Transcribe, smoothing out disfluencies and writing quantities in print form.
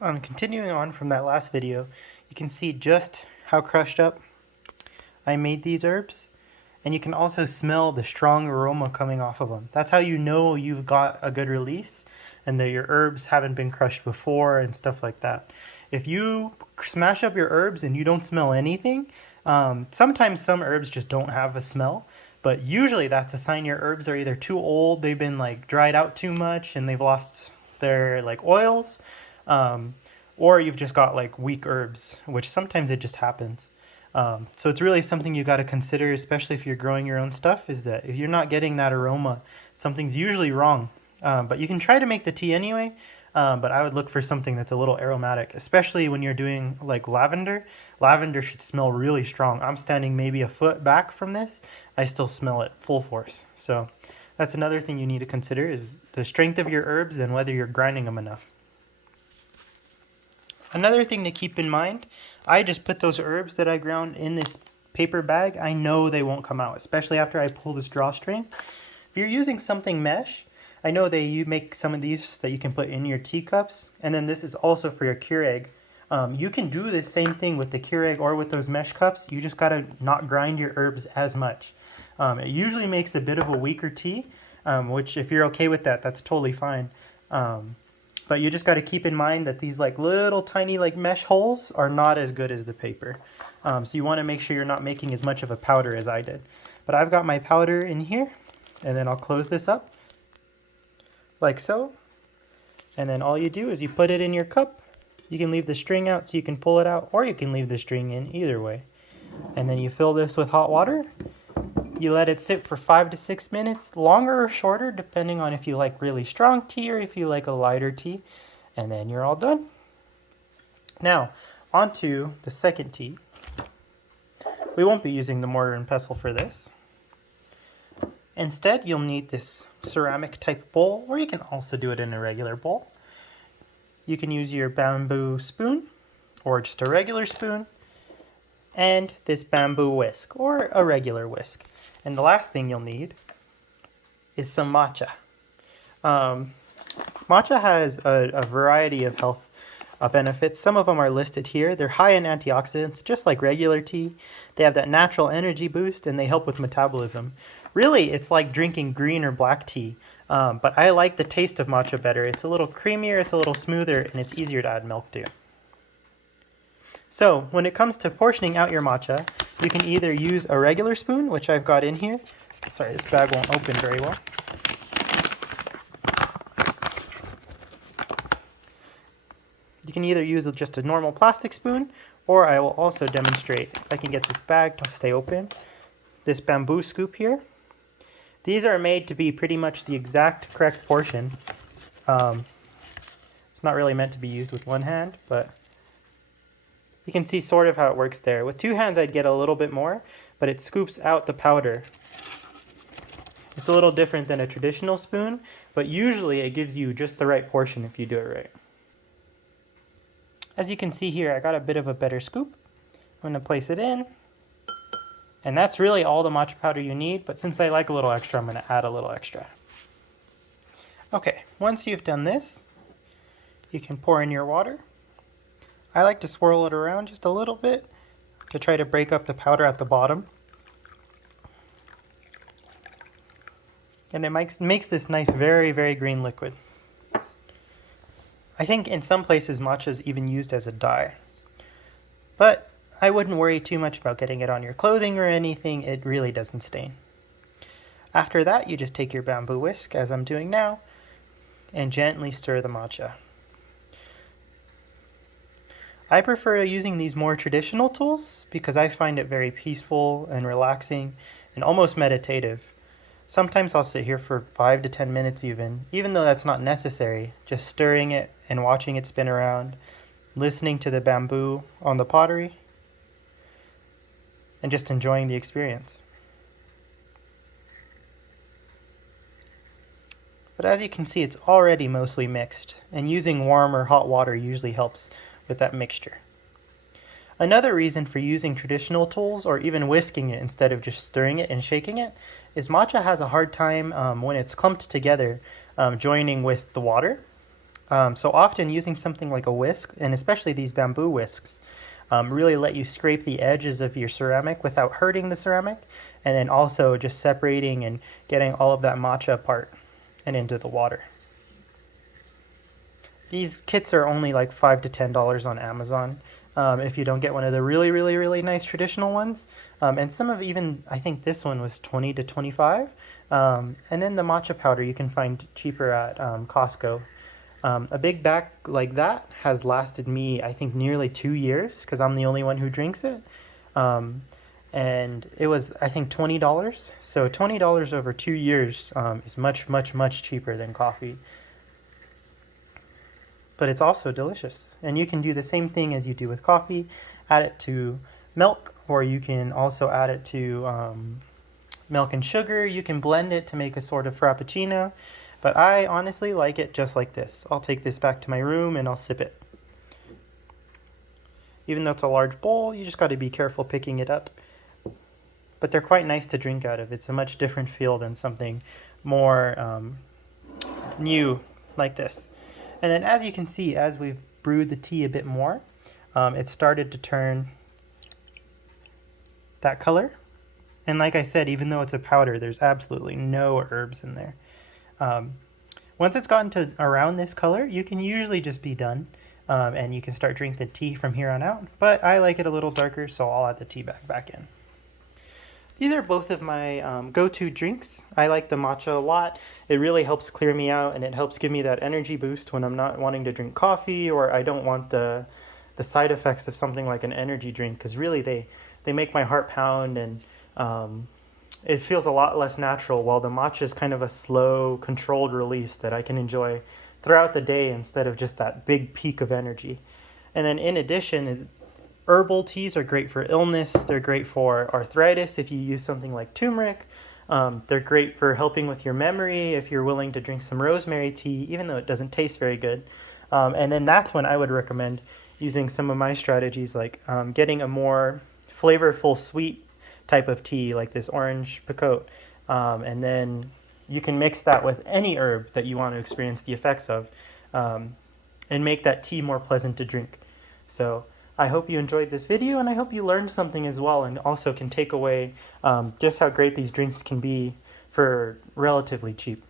Continuing on from that last video, you can see just how crushed up I made these herbs, and you can also smell the strong aroma coming off of them. That's how you know you've got a good release and that your herbs haven't been crushed before and stuff like that. If you smash up your herbs and you don't smell anything, sometimes some herbs just don't have a smell, but usually that's a sign your herbs are either too old, they've been like dried out too much and they've lost their like oils, or you've just got like weak herbs, which sometimes it just happens. So it's really something you got to consider, especially if you're growing your own stuff, is that if you're not getting that aroma, something's usually wrong. But you can try to make the tea anyway, but I would look for something that's a little aromatic, especially when you're doing like lavender. Lavender should smell really strong. I'm standing maybe a foot back from this. I still smell it full force. So that's another thing you need to consider is the strength of your herbs and whether you're grinding them enough. Another thing to keep in mind, I just put those herbs that I ground in this paper bag. I know they won't come out, especially after I pull this drawstring. If you're using something mesh, I know you make some of these that you can put in your teacups, and then this is also for your Keurig. You can do the same thing with the Keurig or with those mesh cups. You just gotta not grind your herbs as much. It usually makes a bit of a weaker tea, which if you're okay with that, that's totally fine. But you just got to keep in mind that these like little tiny like mesh holes are not as good as the paper. So you want to make sure you're not making as much of a powder as I did. But I've got my powder in here, and then I'll close this up like so. And then all you do is you put it in your cup. You can leave the string out so you can pull it out, or you can leave the string in, either way. And then you fill this with hot water. You let it sit for 5 to 6 minutes, longer or shorter, depending on if you like really strong tea or if you like a lighter tea. And then you're all done. Now, on to the second tea. We won't be using the mortar and pestle for this. Instead, you'll need this ceramic type bowl, or you can also do it in a regular bowl. You can use your bamboo spoon, or just a regular spoon, and this bamboo whisk, or a regular whisk. And the last thing you'll need is some matcha. Matcha has a variety of health benefits. Some of them are listed here. They're high in antioxidants, just like regular tea. They have that natural energy boost, and they help with metabolism. Really, it's like drinking green or black tea, but I like the taste of matcha better. It's a little creamier, it's a little smoother, and it's easier to add milk to. So when it comes to portioning out your matcha, you can either use a regular spoon, which I've got in here. Sorry, this bag won't open very well. You can either use just a normal plastic spoon, or I will also demonstrate, if I can get this bag to stay open, this bamboo scoop here. These are made to be pretty much the exact correct portion. It's not really meant to be used with one hand, but you can see sort of how it works there. With two hands I'd get a little bit more, but it scoops out the powder. It's a little different than a traditional spoon, but usually it gives you just the right portion if you do it right. As you can see here, I got a bit of a better scoop. I'm going to place it in. And that's really all the matcha powder you need, but since I like a little extra, I'm going to add a little extra. Okay, once you've done this, you can pour in your water. I like to swirl it around just a little bit to try to break up the powder at the bottom. And it makes this nice, very, very green liquid. I think in some places matcha is even used as a dye. But I wouldn't worry too much about getting it on your clothing or anything. It really doesn't stain. After that, you just take your bamboo whisk, as I'm doing now, and gently stir the matcha. I prefer using these more traditional tools because I find it very peaceful and relaxing and almost meditative. Sometimes I'll sit here for 5 to 10 minutes even though that's not necessary, just stirring it and watching it spin around, listening to the bamboo on the pottery, and just enjoying the experience. But as you can see, it's already mostly mixed, and using warm or hot water usually helps with that mixture. Another reason for using traditional tools or even whisking it instead of just stirring it and shaking it is matcha has a hard time when it's clumped together joining with the water. So often using something like a whisk, and especially these bamboo whisks, really let you scrape the edges of your ceramic without hurting the ceramic, and then also just separating and getting all of that matcha apart and into the water. These kits are only like $5 to $10 on Amazon if you don't get one of the really nice traditional ones. And some of even, I think this one was 20 to 25. And then the matcha powder you can find cheaper at Costco. A big bag like that has lasted me, I think, nearly 2 years because I'm the only one who drinks it. And it was, I think, $20. So $20 over 2 years is much cheaper than coffee. But it's also delicious. And you can do the same thing as you do with coffee, add it to milk, or you can also add it to milk and sugar. You can blend it to make a sort of frappuccino, but I honestly like it just like this. I'll take this back to my room and I'll sip it. Even though it's a large bowl, you just got to be careful picking it up. But they're quite nice to drink out of. It's a much different feel than something more new like this. And then as you can see, as we've brewed the tea a bit more, it started to turn that color. And like I said, even though it's a powder, there's absolutely no herbs in there. Once it's gotten to around this color, you can usually just be done. And you can start drinking the tea from here on out. But I like it a little darker, so I'll add the tea bag back in. These are both of my go-to drinks. I like the matcha a lot. It really helps clear me out, and it helps give me that energy boost when I'm not wanting to drink coffee, or I don't want the side effects of something like an energy drink, because really they make my heart pound, and it feels a lot less natural, while the matcha is kind of a slow, controlled release that I can enjoy throughout the day instead of just that big peak of energy. And then in addition, herbal teas are great for illness. They're great for arthritis if you use something like turmeric. They're great for helping with your memory if you're willing to drink some rosemary tea, even though it doesn't taste very good. And then that's when I would recommend using some of my strategies, like getting a more flavorful, sweet type of tea, like this orange picote. And then you can mix that with any herb that you want to experience the effects of, and make that tea more pleasant to drink. So I hope you enjoyed this video, and I hope you learned something as well, and also can take away just how great these drinks can be for relatively cheap.